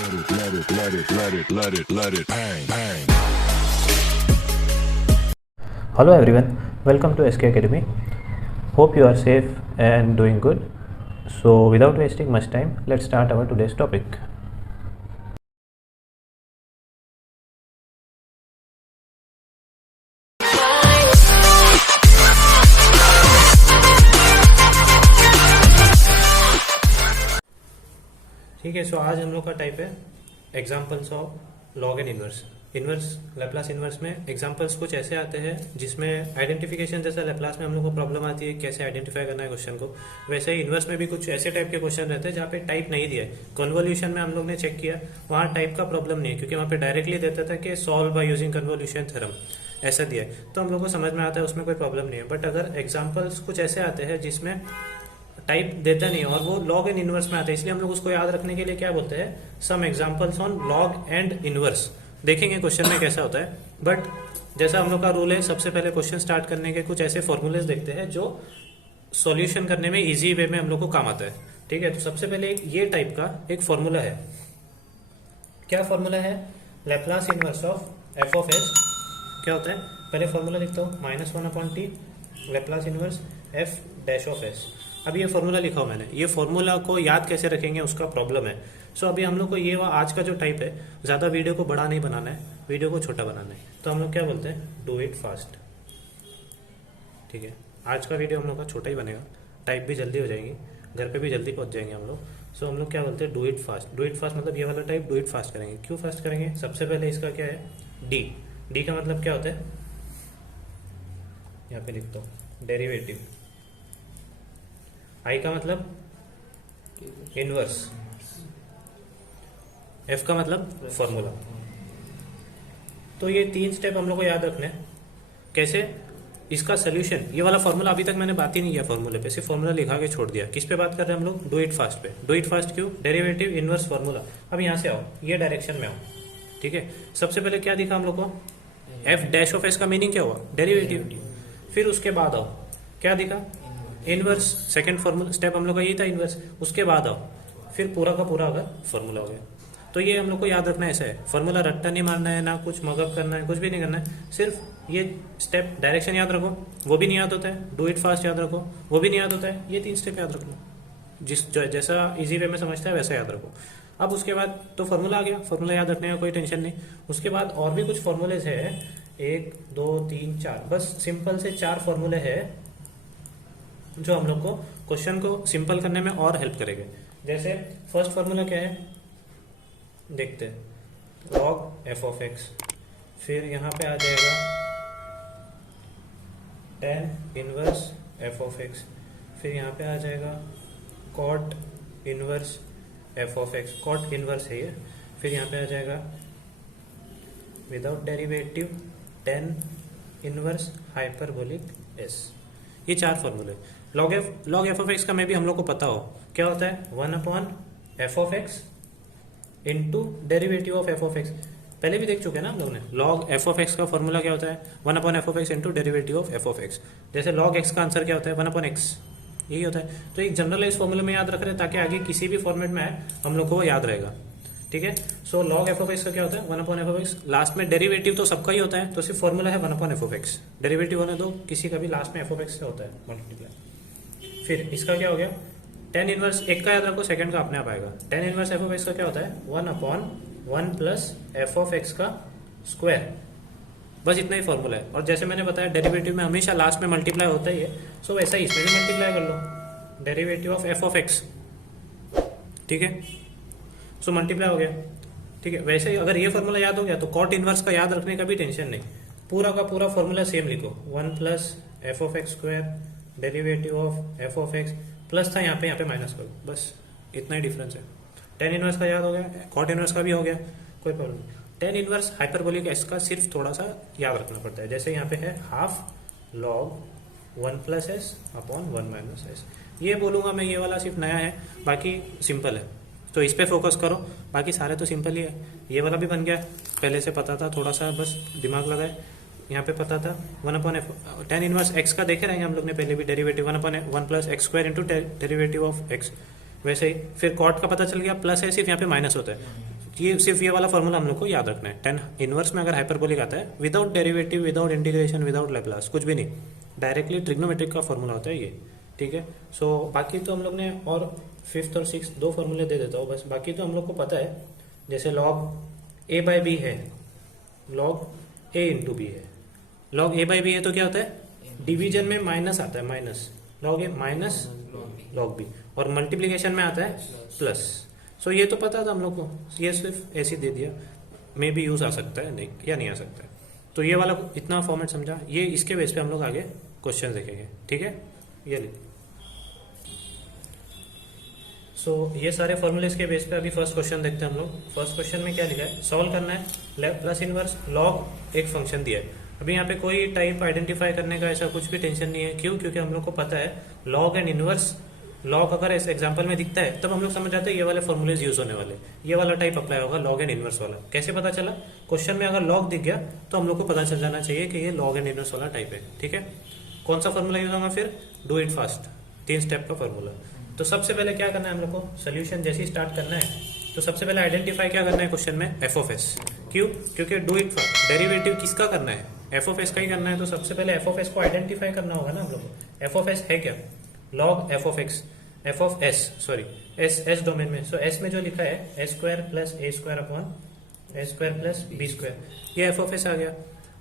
let it bang, bang. Hello everyone, welcome to SK Academy. Hope you are safe and doing good. So without wasting much time, let's start our today's topic. ठीक है, सो आज हम लोग का type है examples of log and inverse. Inverse Laplace inverse में examples कुछ ऐसे आते हैं जिसमें आइडेंटिफिकेशन जैसा लैप्लास में हम लोग को प्रॉब्लम आती है कैसे आइडेंटिफाई करना है क्वेश्चन को, वैसे ही इनवर्स में भी कुछ ऐसे टाइप के क्वेश्चन रहते हैं जहाँ पे टाइप नहीं दिया है। कन्वोल्यूशन में हम लोग ने चेक किया, वहाँ टाइप का प्रॉब्लम नहीं है क्योंकि वहाँ पे डायरेक्टली देता था कि solve by using convolution theorem, ऐसा दिया है तो हम लोग को समझ में आता है, उसमें कोई प्रॉब्लम नहीं है। बट अगर एग्जाम्पल्स कुछ ऐसे आते हैं जिसमें टाइप देता नहीं और वो लॉग एंड इनवर्स में आता है, इसलिए हम लोग उसको याद रखने के लिए क्या बोलते हैं, some examples on log and inverse. देखेंगे क्वेश्चन में कैसा होता है। बट जैसा हम लोग का रूल है, सबसे पहले क्वेश्चन स्टार्ट करने के कुछ ऐसे फॉर्मूलेस देखते हैं जो सॉल्यूशन करने में इजी वे में हम लोग को काम आता है। ठीक है, तो सबसे पहले ये टाइप का एक फॉर्मूला है। क्या फॉर्मूला है? Laplace inverse of F of S क्या होता है? पहले फॉर्मूला लिखता हूँ, -1/t Laplace inverse F dash of S. अब ये फॉर्मूला लिखा हूँ मैंने, ये फॉर्मूला को याद कैसे रखेंगे उसका प्रॉब्लम है। सो अभी हम लोग को ये आज का जो टाइप है, ज़्यादा वीडियो को बड़ा नहीं बनाना है, वीडियो को छोटा बनाना है। तो हम लोग क्या बोलते हैं, डू इट फास्ट। ठीक है, आज का वीडियो हम लोग का छोटा ही बनेगा, टाइप भी जल्दी हो जाएगी, घर पे भी जल्दी पहुंच जाएंगे हम लोग। सो हम लोग क्या बोलते हैं, do it fast. Do it fast मतलब ये वाला टाइप डू इट फास्ट करेंगे। क्यों फास्ट करेंगे? सबसे पहले इसका क्या है, डी। डी का मतलब क्या होता है, यहाँ पे लिखता हूँ डेरिवेटिव। आई का मतलब इनवर्स, एफ का मतलब फॉर्मूला। तो ये तीन स्टेप हम लोग को याद रखने हैं। कैसे? इसका सोल्यूशन, ये वाला फॉर्मूला अभी तक मैंने बात ही नहीं किया फॉर्मूले पे, सिर्फ फॉर्मूला लिखा के छोड़ दिया। किस पे बात कर रहे हैं हम लोग? डू इट फास्ट पे। डू इट फास्ट क्यों? Derivative inverse formula. अब यहाँ से आओ, ये डायरेक्शन में आओ। ठीक है, सबसे पहले क्या दिखा हम लोग को, एफ डैश ऑफ एस का मीनिंग क्या हुआ, डेरिवेटिव। फिर उसके बाद आओ, क्या दिखा, इनवर्स। सेकंड फॉर्मूला स्टेप हम लोग का यही था, इनवर्स। उसके बाद आओ, फिर पूरा का पूरा अगर फॉर्मूला हो गया। तो ये हम लोग को याद रखना है, ऐसा है फॉर्मूला, रट्टा नहीं मारना है, ना कुछ मगअप करना है, कुछ भी नहीं करना है। सिर्फ ये स्टेप डायरेक्शन याद रखो, वो भी नहीं याद होता है। डू इट फास्ट याद रखो, वो भी नहीं याद होता है। ये तीन स्टेप याद रख लो, जैसा इजी वे में समझता है वैसा याद रखो। अब उसके बाद तो फॉर्मूला आ गया, फॉर्मूला याद रखने का कोई टेंशन नहीं। उसके बाद और भी कुछ फॉर्मूलेज है, 1 2 3 4, बस सिंपल से 4 फॉर्मूले हैं जो हम लोग को क्वेश्चन को सिंपल करने में और हेल्प करेंगे। जैसे फर्स्ट फॉर्मूला क्या है, देखते हैं, लॉग एफ ऑफ एक्स। फिर यहाँ पे आ जाएगा tan inverse F of X. फिर यहाँ पे आ जाएगा cot inverse F of X, cot inverse है ये। फिर यहाँ पे आ जाएगा without derivative tan inverse hyperbolic S. ये 4 फॉर्मूले। लॉग एफ ऑफ एक्स का मे भी हम लोग को पता हो क्या होता है, 1/f of x into derivative of F of x. पहले भी देख चुके हैं ना हम लोग ने। लॉग एफ ऑफ एक्स का फॉर्मूला क्या होता है, 1/f of x into derivative of F of x. जैसे लॉग एक्स का आंसर क्या होता है, 1/x, यही होता है। तो एक जनरलाइज फॉर्मूले में याद रख रहे हैं ताकि आगे किसी भी फॉर्मेट में आए हम लोग को याद रहेगा। ठीक है, so log F of x का क्या होता है, 1/f ऑफ एक्स। लास्ट में डेरिवेटिव तो सबका ही होता है, तो सिर्फ फॉर्मूला है 1/f ऑफ एक्स। डेरिवेटिव होने दो, किसी का भी लास्ट में एफ ऑफ एक्स से होता है मल्टीप्लाई। फिर इसका क्या हो गया, tan इनवर्स, एक का याद रखो, सेकंड का अपने आप आएगा। tan inverse F of x का क्या होता है, 1/1 प्लस एफ ऑफ एक्स का स्क्वायर। बस इतना ही फॉर्मूला है। और जैसे मैंने बताया डेरिवेटिव में हमेशा लास्ट में मल्टीप्लाई होता ही है, सो वैसा ही इसमें भी मल्टीप्लाई कर लो, derivative of F of X. ठीक है, सो मल्टीप्लाई हो गया। ठीक है, वैसे ही अगर ये फॉर्मूला याद हो गया तो कॉट इनवर्स का याद रखने का भी टेंशन नहीं, पूरा का पूरा फॉर्मूला सेम लिखो, 1 plus F of x square derivative of F of x, plus था यहाँ पे माइनस करो, बस इतना ही डिफरेंस है। tan इनवर्स का याद हो गया, कॉट इनवर्स का भी हो गया, कोई प्रॉब्लम नहीं। tan इनवर्स हाइपरबोलिक एस का सिर्फ थोड़ा सा याद रखना पड़ता है। जैसे यहाँ पे है half log 1 plus S upon 1 minus S. ये बोलूंगा मैं, ये वाला सिर्फ नया है, बाकी सिंपल है, तो इस पे फोकस करो। बाकी सारे तो सिंपल ही है। ये वाला भी बन गया, पहले से पता था, थोड़ा सा बस दिमाग लगाए। यहाँ पे पता था 1/f, tan इनवर्स x का देखे रहेंगे हम लोग ने पहले भी, derivative 1/1 plus x square into derivative of x। वैसे ही फिर कॉट का पता चल गया, प्लस है सिर्फ यहाँ पे माइनस होता है, ये सिर्फ ये वाला फॉर्मूला हम लोग को याद रखना है। टेन इनवर्स में अगर हाइपरबोलिक आता है without derivative, without integration, without Laplace, कुछ भी नहीं, डायरेक्टली ट्रिग्नोमेट्रिक का फॉर्मूला होता है ये, ठीक है। सो बाकी तो हम लोग ने, और फिफ्थ और सिक्स दो फॉर्मूले दे देता हूँ बस, बाकी तो हम लोग को पता है। जैसे लॉग ए बाई बी है, लॉग ए इंटू बी है, लॉग ए बाई बी है तो क्या होता है, डिवीजन में माइनस आता है, माइनस लॉग ए माइनस लॉग बी, और मल्टीप्लीकेशन में आता है प्लस। सो ये तो पता था हम लोग को, ये सिर्फ ऐसे दे दिया, मे भी यूज आ सकता है नहीं या नहीं आ सकता है। तो ये वाला इतना फॉर्मेट समझा, ये इसके बेस पे हम लोग आगे क्वेश्चन देखेंगे, ठीक है। ये ले ये सारे फॉर्मूलेस के बेस पे अभी फर्स्ट क्वेश्चन देखते हैं हम लोग। फर्स्ट क्वेश्चन में क्या लिखा है, सॉल्व करना है प्लस इनवर्स लॉग एक फंक्शन दिया है। अभी यहाँ पे कोई टाइप आइडेंटिफाई करने का ऐसा कुछ भी टेंशन नहीं है, क्यों, क्योंकि हम लोग को पता है लॉग एंड इनवर्स, लॉग अगर ऐसे एग्जांपल में दिखता है तब हम लोग समझ जाते हैं ये वाले फॉर्मूलेज यूज होने वाले, ये वाला टाइप अप्लाई होगा लॉग एंड इनवर्स वाला। कैसे पता चला, क्वेश्चन में अगर लॉग दिख गया तो हम लोग को पता चल जाना चाहिए कि ये लॉग एंड इनवर्स वाला टाइप है, ठीक है। कौन सा फॉर्मूला यूज होगा फिर, डू इट फास्ट, 3 स्टेप का फॉर्मूला। तो सबसे पहले क्या करना है हम लोग को, सोल्यूशन जैसे ही स्टार्ट करना है तो सबसे पहले आइडेंटिफाई क्या करना है क्वेश्चन में, एफ ऑफ एस। क्यों, क्योंकि डू इट फास्ट, डेरिवेटिव किसका करना है, एफ ऑफ एस का ही करना है। तो सबसे पहले एफ ऑफ एस को आइडेंटिफाई करना होगा ना हम लोग को। एफ ऑफ एस है क्या, log F of x, F of S, sorry S domain में। सो एस में जो लिखा है ए square plus A square upon A square plus B square, ये एफ ऑफ एस आ गया।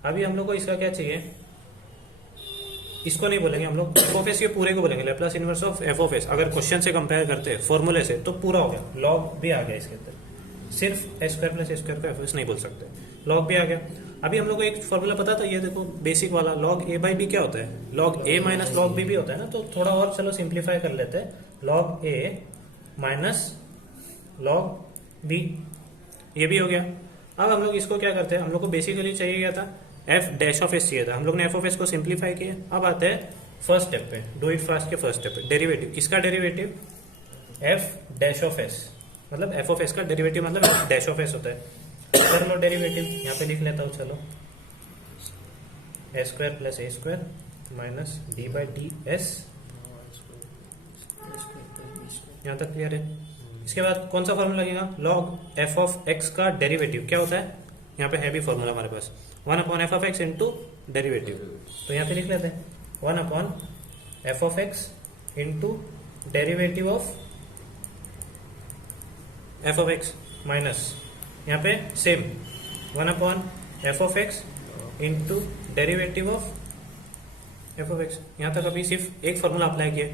अभी हम लोग को इसका क्या चाहिए, इसको नहीं बोलेंगे हम लोग, एफ ऑफ एस ये पूरे को बोलेंगे, Laplace inverse of F of S. अगर क्वेश्चन से कंपेयर करते हैं फॉर्मूले से तो पूरा हो गया, लॉग भी आ गया इसके अंदर, सिर्फ ए स्क्वायर प्लस ए स्क्वायर को एफ ऑफ एस नहीं बोल सकते, लॉग भी आ गया। अभी हम लोग को एक फॉर्मूला पता था, ये देखो बेसिक वाला, लॉग ए बाई बी क्या होता है, लॉग ए माइनस लॉग बी भी होता है ना। तो थोड़ा और चलो सिंप्लीफाई कर लेते हैं, लॉग ए माइनस लॉग बी, ये भी हो गया। अब हम लोग इसको क्या करते हैं, हम लोग को बेसिकली चाहिए क्या था, एफ डैश ऑफ एस चाहिए था, हम लोग ने एफ ऑफ एस को सिंप्लीफाई किया। अब आते हैं फर्स्ट स्टेप पे, डू इट फास्ट के फर्स्ट स्टेप पे, डेरिवेटिव, किसका derivative, F dash of S, मतलब एफ ऑफ एस का डेरिवेटिव मतलब डैश ऑफ एस होता है। कर लो डेरिवेटिव, यहाँ पे लिख लेता हूँ, चलो A square plus A square minus D by D S, यहाँ तक क्लियर है। इसके बाद कौन सा फॉर्मूला लगेगा, लॉग एफ ऑफ एक्स का डेरिवेटिव क्या होता है, यहाँ पे है भी फॉर्मूला हमारे पास, 1 upon F of x into derivative. तो यहाँ पे लिख लेते हैं 1 upon F of x into derivative of F of x minus यहाँ पे same 1 upon F of x into derivative of F of x. यहाँ तक अभी सिर्फ एक फॉर्मूला अप्लाई किया,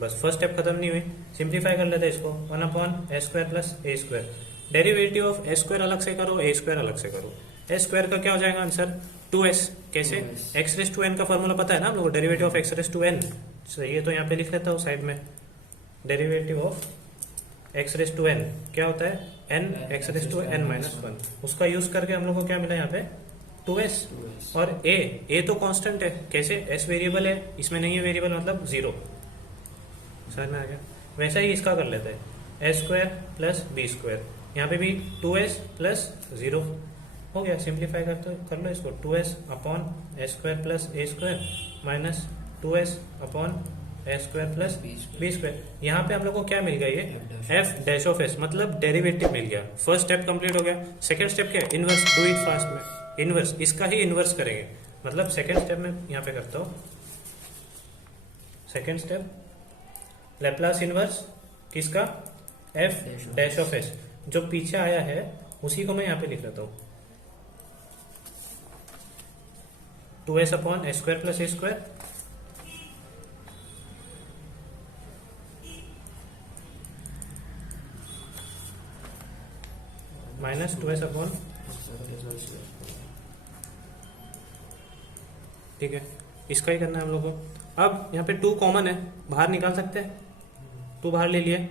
बस फर्स्ट स्टेप खत्म नहीं हुई। सिंप्लीफाई कर लेते हैं इसको, 1 upon A square plus A square, derivative of A square अलग से करो, ए स्क्वायर अलग से करो। ए स्क्वायर का क्या हो जाएगा आंसर, 2s। कैसे, एक्स रेस टू एन का फॉर्मूला पता है ना हम लोग, derivative of X raise to N. ये तो यहाँ पे लिख लेता हूँ साइड में, derivative of X raise to N क्या होता है, N X raise to N minus 1। उसका यूज करके हम लोग को क्या मिला यहाँ पे, 2s। और ए तो कांस्टेंट है, कैसे, s वेरिएबल है, इसमें नहीं है वेरिएबल मतलब 0, समझ में आ गया। वैसा ही इसका कर लेते हैं, ए स्क्वायर प्लस बी स्क्वायर, यहाँ पे भी 2s प्लस 0 हो गया। सिंप्लीफाई कर लो इसको, 2s upon A square plus A square minus 2s upon A square plus B square. यहाँ पे हम लोग को क्या मिल गया, ये एफ डैश ऑफ एस, मतलब डेरिवेटिव मिल गया। फर्स्ट स्टेप कंप्लीट हो गया। सेकंड स्टेप क्या है, इनवर्स, डू इट फास्ट में इनवर्स, इसका ही इनवर्स करेंगे। मतलब सेकंड स्टेप में यहाँ पे करता हूँ, सेकंड स्टेप लैप्लास इनवर्स किसका, एफ डैश ऑफ एस, जो पीछे आया है उसी को मैं यहाँ पे लिख लेता हूँ, 2s upon A square plus A square minus 2s upon, ठीक है, इसका ही करना है हम लोग को। अब यहाँ पे 2 कॉमन है, बाहर निकाल सकते हैं, 2 बाहर ले लिए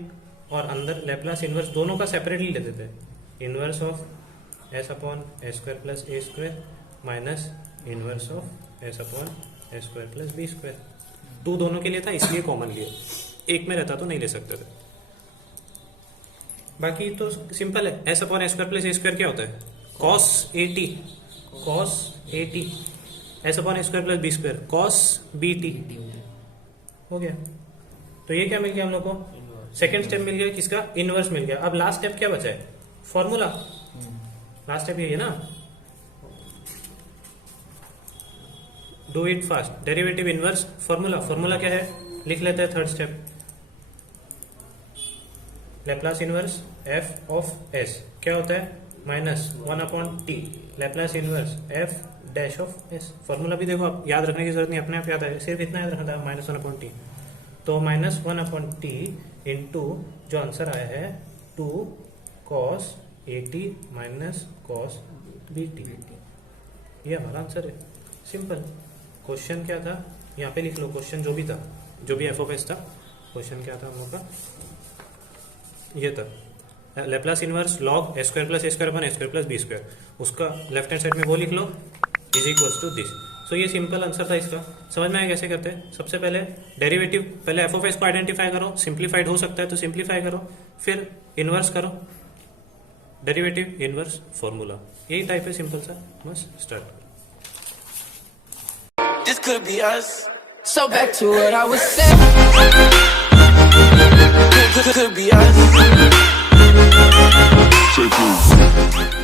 और अंदर लैप्लास इनवर्स दोनों का सेपरेटली ले देते हैं, inverse of S upon A square plus A square minus inverse of S upon A square plus B square. 2 दोनों के लिए था इसलिए कॉमन लिए, एक में रहता तो नहीं ले सकते थे। बाकी तो सिंपल है, S upon A square plus A square क्या होता है, cos 80, cos 80, S upon A square plus B square cos BT हो गया। तो ये क्या मिल गया हम लोग को, सेकंड स्टेप मिल गया, किसका, इनवर्स मिल गया। अब लास्ट स्टेप क्या बचा है, फॉर्मूला। लास्ट स्टेप यही है ना, do it fast. Derivative inverse formula, formula क्या है लिख लेते हैं। Third step, Laplace inverse F of S क्या होता है, -1/t Laplace inverse F dash of S. Formula भी देखो आप याद रखने की जरूरत नहीं, अपने आप याद आएगा, सिर्फ इतना याद रखना था -1/t। तो -1/t इंटू जो आंसर आया है 2 cos AT minus cos BT, ये हमारा आंसर है। सिंपल। क्वेश्चन क्या था यहाँ पे लिख लो, क्वेश्चन जो भी था, जो भी एफ ऑफ एस था, क्वेश्चन क्या था हम लोग का, ये था Laplace inverse log a² + a² a² + b², उसका लेफ्ट हैंड साइड में वो लिख लो इज इक्वल्स टू दिस। सो ये सिंपल आंसर था इसका। समझ में आया कैसे करते हैं। सबसे पहले डेरिवेटिव, पहले एफ ऑफ एस को आइडेंटिफाई करो, सिंप्लीफाइड हो सकता है तो सिंप्लीफाई करो, फिर इनवर्स करो, डेरिवेटिव इनवर्स फॉर्मूला, यही टाइप है सिंपल सा। बस start. This could be us. So back to what I was saying. Could be us. Say please.